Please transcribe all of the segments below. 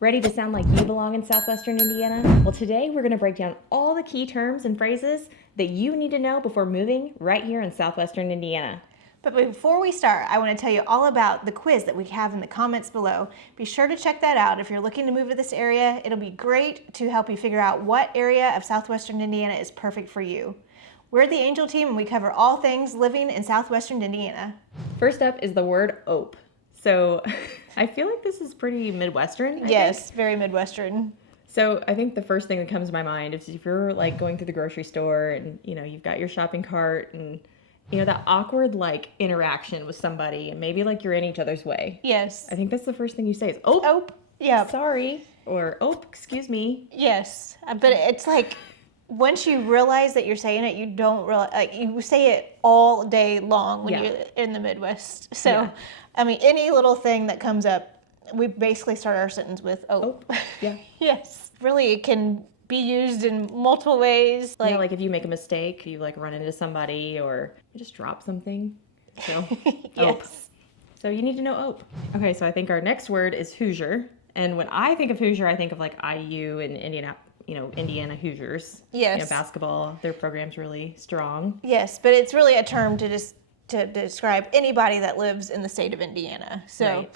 Ready to sound like you belong in Southwestern Indiana? Well, today we're going to break down all the key terms and phrases that you need to know before moving right here in Southwestern Indiana. But before we start, I want to tell you all about the quiz that we have in the comments below. Be sure to check that out. If you're looking to move to this area, it'll be great to help you figure out what area of Southwestern Indiana is perfect for you. We're the Angel Team and we cover all things living in Southwestern Indiana. First up is the word ope. So I feel like this is pretty Midwestern. Yes, very Midwestern. So I think the first thing that comes to my mind is if you're like going through the grocery store and you've got your shopping cart and that awkward like interaction with somebody and maybe like you're in each other's way. Yes. I think that's the first thing you say is ope. Ope. Yeah. Sorry. Or ope, excuse me. Yes. But it's like once you realize that you're saying it, you don't realize, like you say it all day long when you're in the Midwest. So, I mean, any little thing that comes up, we basically start our sentence with ope. Yeah. Yes. Really, it can be used in multiple ways. Like if you make a mistake, you like run into somebody or you just drop something. So, ope. So you need to know ope. Okay, so I think our next word is Hoosier. And when I think of Hoosier, I think of like IU and Indiana Hoosiers. Yes. Basketball, their program's really strong. Yes, but it's really a term to describe anybody that lives in the state of Indiana. So, right.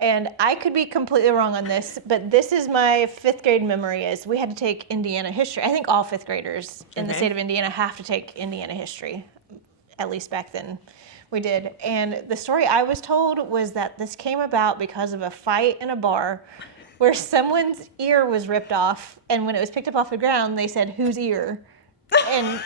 And I could be completely wrong on this, but this is my fifth grade memory is we had to take Indiana history. I think all fifth graders in the state of Indiana have to take Indiana history. At least back then we did. And the story I was told was that this came about because of a fight in a bar where someone's ear was ripped off, and when it was picked up off the ground, they said, "Whose ear?" And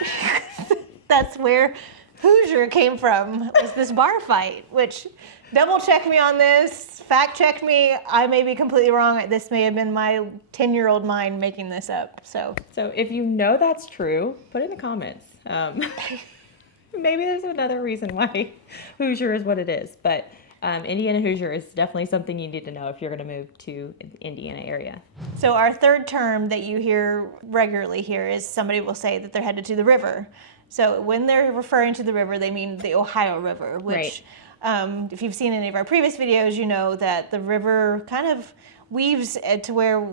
that's where Hoosier came from, was this bar fight, which double check me on this, fact check me. I may be completely wrong. This may have been my 10-year-old mind making this up. So if you know that's true, put it in the comments. Maybe there's another reason why Hoosier is what it is, but Indiana Hoosier is definitely something you need to know if you're going to move to the Indiana area. So our third term that you hear regularly here is somebody will say that they're headed to the river. So when they're referring to the river, they mean the Ohio River, which if you've seen any of our previous videos, you know that the river kind of weaves to where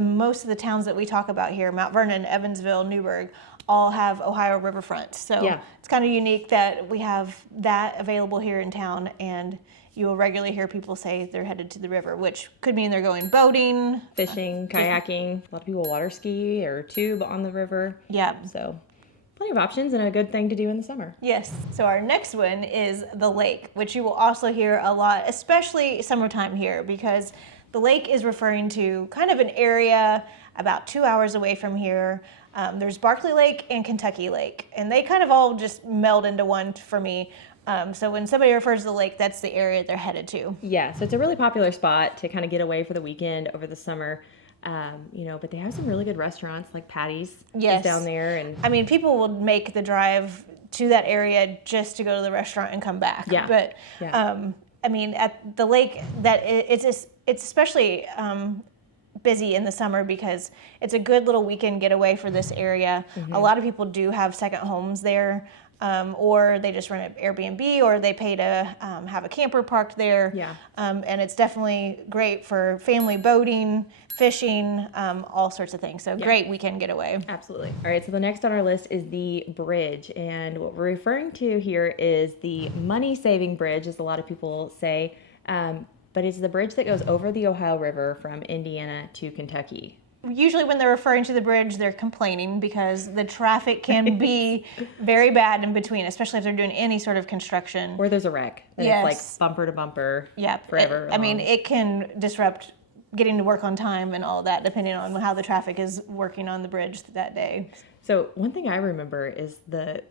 most of the towns that we talk about here, Mount Vernon, Evansville, Newburgh, all have Ohio riverfront. So it's kind of unique that we have that available here in town, and you will regularly hear people say they're headed to the river, which could mean they're going boating, fishing, kayaking. A lot of people water ski or tube on the river. Yeah. So plenty of options and a good thing to do in the summer. Yes. So our next one is the lake, which you will also hear a lot, especially summertime here, because the lake is referring to kind of an area about 2 hours away from here. There's Barkley Lake and Kentucky Lake, and they kind of all just meld into one for me. So when somebody refers to the lake, that's the area they're headed to. Yeah, so it's a really popular spot to kind of get away for the weekend over the summer. But they have some really good restaurants like Patty's is down there. And I mean, people will make the drive to that area just to go to the restaurant and come back. Yeah. But I mean, at the lake, it's especially busy in the summer because it's a good little weekend getaway for this area. A lot of people do have second homes there. Or they just rent an Airbnb, or they pay to have a camper parked there. Yeah. And it's definitely great for family boating, fishing, all sorts of things. So great weekend getaway. Absolutely. All right, so the next on our list is the bridge. And what we're referring to here is the money-saving bridge, as a lot of people say. But it's the bridge that goes over the Ohio River from Indiana to Kentucky. Usually when they're referring to the bridge, they're complaining because the traffic can be very bad in between, especially if they're doing any sort of construction. Or there's a wreck. And it's like bumper to bumper forever. I mean, it can disrupt getting to work on time and all that, depending on how the traffic is working on the bridge that day. So one thing I remember is the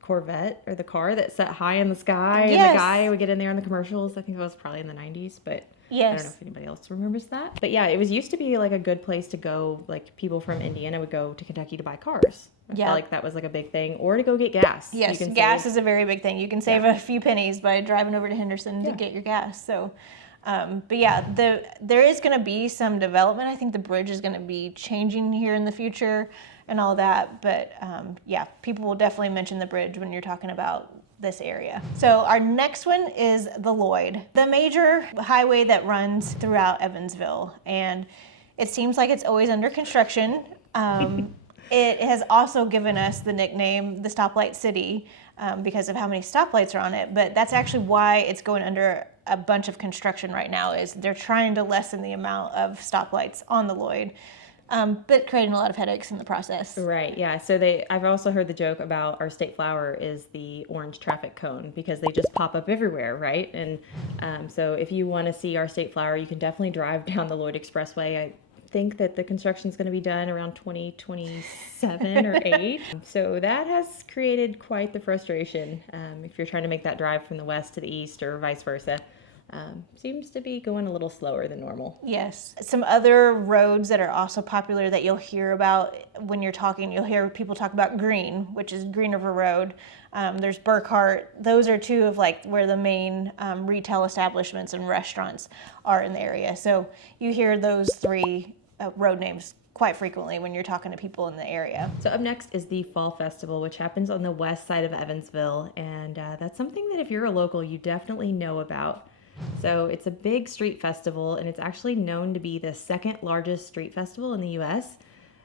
Corvette or the car that set high in the sky. Yes. And the guy would get in there in the commercials. I think it was probably in the 90s, but yes. I don't know if anybody else remembers that. But yeah, it used to be like a good place to go. Like people from Indiana would go to Kentucky to buy cars. I felt like that was like a big thing. Or to go get gas. Yes, gas is a very big thing. You can save a few pennies by driving over to Henderson to get your gas. So, but yeah, there is going to be some development. I think the bridge is going to be changing here in the future and all that. But yeah, people will definitely mention the bridge when you're talking about this area. So our next one is the Lloyd, the major highway that runs throughout Evansville. And it seems like it's always under construction. It has also given us the nickname the Stoplight City because of how many stoplights are on it. But that's actually why it's going under a bunch of construction right now, is they're trying to lessen the amount of stoplights on the Lloyd. But creating a lot of headaches in the process. Right, yeah. So I've also heard the joke about our state flower is the orange traffic cone because they just pop up everywhere, right? And so if you want to see our state flower, you can definitely drive down the Lloyd Expressway. I think that the construction is going to be done around 2027 or 8. So that has created quite the frustration if you're trying to make that drive from the west to the east or vice versa. Seems to be going a little slower than normal. Yes. Some other roads that are also popular that you'll hear about when you're talking, you'll hear people talk about Green, which is Green River Road. There's Burkhart. Those are two of like where the main retail establishments and restaurants are in the area. So you hear those three road names quite frequently when you're talking to people in the area. So up next is the Fall Festival, which happens on the west side of Evansville. And that's something that if you're a local, you definitely know about. So it's a big street festival, and it's actually known to be the second largest street festival in the U.S.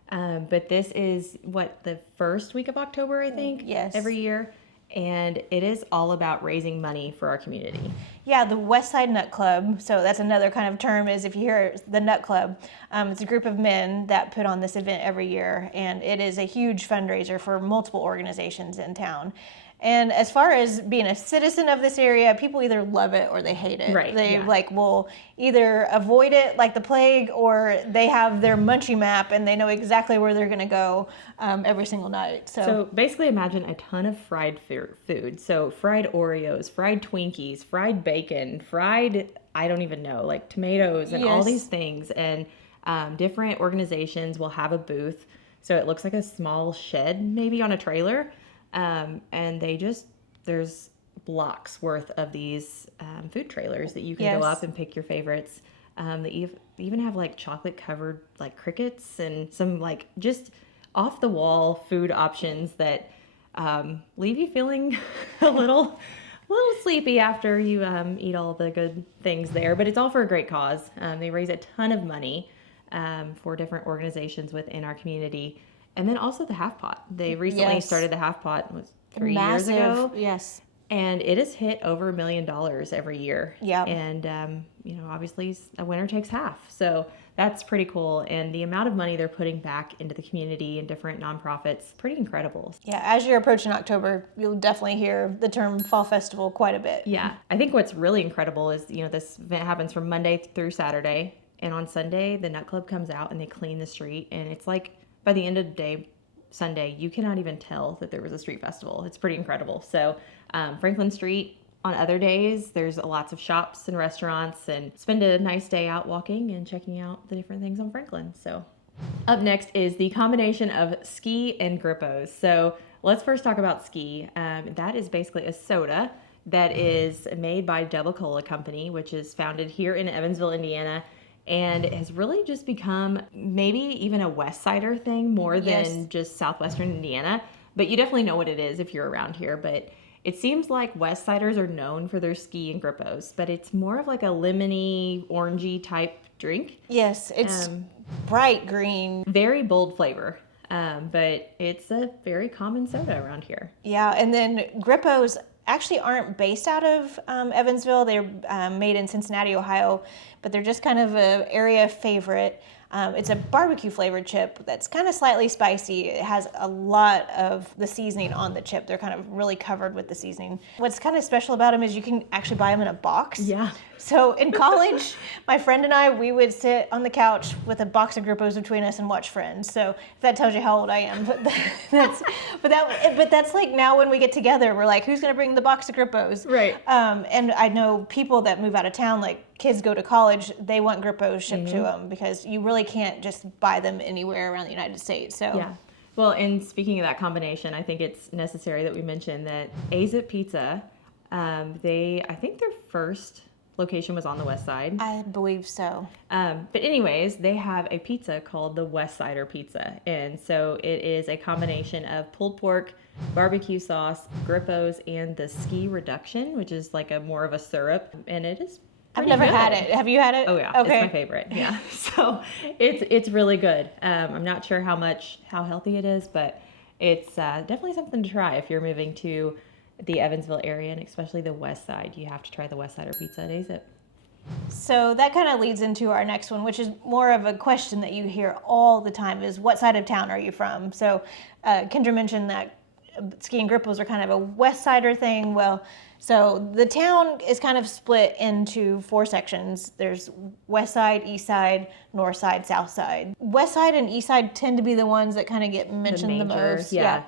But this is, the first week of October, I think, yes, every year. And it is all about raising money for our community. Yeah, the West Side Nut Club, so that's another kind of term, is if you hear the Nut Club, it's a group of men that put on this event every year, and it is a huge fundraiser for multiple organizations in town. And as far as being a citizen of this area, people either love it or they hate it. Right, They yeah. will either avoid it like the plague, or they have their munchie map and they know exactly where they're going to go every single night. So basically imagine a ton of fried food. So fried Oreos, fried Twinkies, fried bacon, fried, I don't even know, like tomatoes and all these things. And different organizations will have a booth. So it looks like a small shed maybe on a trailer. And there's blocks worth of these food trailers that you can go up and pick your favorites. They even have like chocolate covered like crickets and some like just off the wall food options that leave you feeling a little sleepy after you eat all the good things there. But it's all for a great cause. They raise a ton of money for different organizations within our community. And then also the Half Pot. They recently started the Half Pot, was 3 years ago. Yes. And it has hit over $1 million every year. Yeah. And, obviously a winner takes half. So that's pretty cool. And the amount of money they're putting back into the community and different nonprofits, pretty incredible. Yeah, as you're approaching October, you'll definitely hear the term Fall Festival quite a bit. Yeah. I think what's really incredible is, this event happens from Monday through Saturday. And on Sunday, the Nut Club comes out and they clean the street. And it's like, by the end of the day, Sunday, you cannot even tell that there was a street festival. It's pretty incredible. So Franklin Street, on other days, there's lots of shops and restaurants, and spend a nice day out walking and checking out the different things on Franklin. So up next is the combination of ski and Grippos. So let's first talk about ski. That is basically a soda that is made by Double Cola Company, which is founded here in Evansville, Indiana. And it has really just become maybe even a West Sider thing more than just Southwestern Indiana. But you definitely know what it is if you're around here. But it seems like West Siders are known for their ski and Grippos. But it's more of like a lemony, orangey type drink. Yes, it's bright green. Very bold flavor. But it's a very common soda around here. Yeah, and then Grippos actually aren't based out of Evansville. They're made in Cincinnati, Ohio, but they're just kind of an area favorite. It's a barbecue flavored chip that's kind of slightly spicy. It has a lot of the seasoning on the chip. They're kind of really covered with the seasoning. What's kind of special about them is you can actually buy them in a box. Yeah. So in college, my friend and I, we would sit on the couch with a box of Grippos between us and watch Friends. So if that tells you how old I am, but that's like now when we get together, we're like, who's gonna bring the box of Grippos? Right. And I know people that move out of town, like kids go to college, they want Grippos shipped to them because you really can't just buy them anywhere around the United States. So yeah. Well, and speaking of that combination, I think it's necessary that we mention that AZIP Pizza, I think their first location was on the west side. I believe so. But anyways, they have a pizza called the West Sider Pizza. And so it is a combination of pulled pork, barbecue sauce, grippos, and the ski reduction, which is like a more of a syrup. And it is I've pretty never good. had it. Have you had it? Oh yeah, Okay. it's my favorite. Yeah, so it's really good. I'm not sure how healthy it is, but it's definitely something to try if you're moving to the Evansville area, and especially the west side. You have to try the West Sider Pizza. It is it. So that kind of leads into our next one, which is more of a question that you hear all the time: is what side of town are you from? So Kendra mentioned that ski and grippos are kind of a West Sider thing. Well, so the town is kind of split into 4 sections. There's west side, east side, north side, south side. West side and east side tend to be the ones that kind of get mentioned the majors, most. yeah.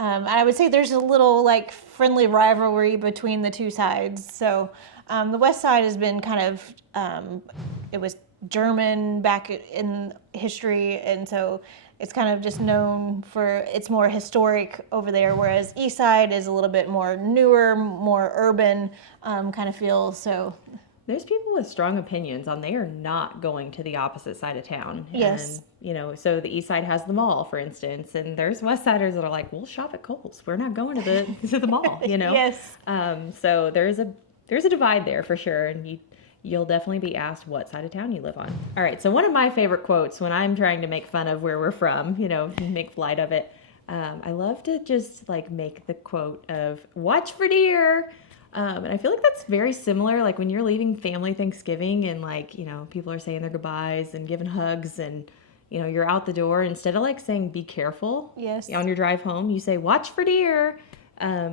I would say there's a little like friendly rivalry between the 2 sides. So the west side has been kind of, it was German back in history, and so it's kind of just known for it's more historic over there, whereas east side is a little bit more newer, more urban kind of feel. So there's people with strong opinions on they are not going to the opposite side of town. Yes. And, so the east side has the mall, for instance, and there's west siders that are like, we'll shop at Kohl's. We're not going to the mall, Yes. So there's a divide there for sure, and you'll definitely be asked what side of town you live on. All right, so one of my favorite quotes when I'm trying to make fun of where we're from, make light of it, I love to just like make the quote of watch for deer. And I feel like that's very similar, like when you're leaving family Thanksgiving and like, people are saying their goodbyes and giving hugs and, you're out the door. Instead of like saying be careful Yes. on your drive home, you say watch for deer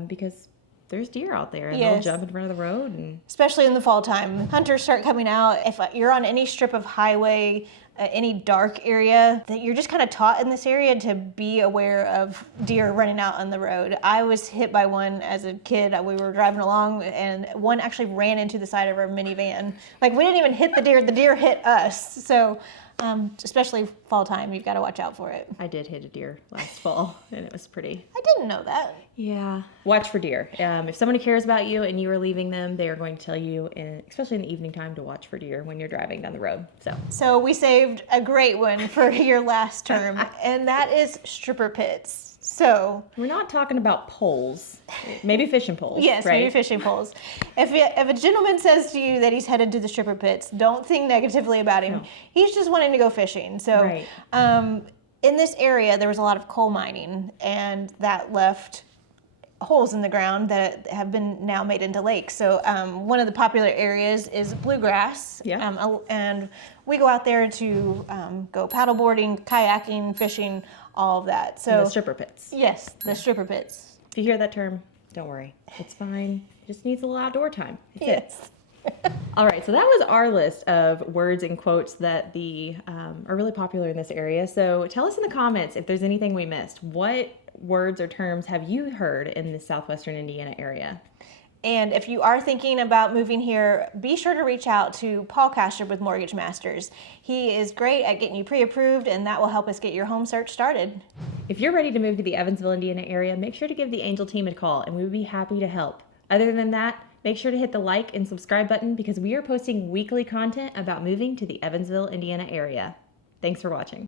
because there's deer out there and they'll jump in front of the road. And especially in the fall time, hunters start coming out. If you're on any strip of highway, any dark area, that you're just kind of taught in this area to be aware of deer running out on the road. I was hit by one as a kid. We were driving along and one actually ran into the side of our minivan. Like we didn't even hit the deer hit us. So especially fall time, you've got to watch out for it. I did hit a deer last fall and it was pretty. I didn't know that. Yeah. Watch for deer. If somebody cares about you and you are leaving them, they are going to tell you, especially in the evening time, to watch for deer when you're driving down the road. So we saved a great one for your last term, and that is stripper pits. So we're not talking about poles, maybe fishing poles. Yes, right? maybe fishing poles. If a gentleman says to you that he's headed to the stripper pits, don't think negatively about him. No. He's just wanting to go fishing. So Right. In this area, there was a lot of coal mining, and that left holes in the ground that have been now made into lakes. So one of the popular areas is bluegrass. Yeah. And we go out there to go paddleboarding, kayaking, fishing, all of that. So The stripper pits. yes, the stripper pits. If you hear that term, don't worry. It's fine. It just needs a little outdoor time. That's it. Yes. All right, so that was our list of words and quotes that are really popular in this area. So tell us in the comments if there's anything we missed. What words or terms have you heard in the Southwestern Indiana area? And if you are thinking about moving here, be sure to reach out to Paul Kastner with Mortgage Masters. He is great at getting you pre-approved, and that will help us get your home search started. If you're ready to move to the Evansville, Indiana area, make sure to give the Angel team a call, and we would be happy to help. Other than that, make sure to hit the like and subscribe button because we are posting weekly content about moving to the Evansville, Indiana area. Thanks for watching.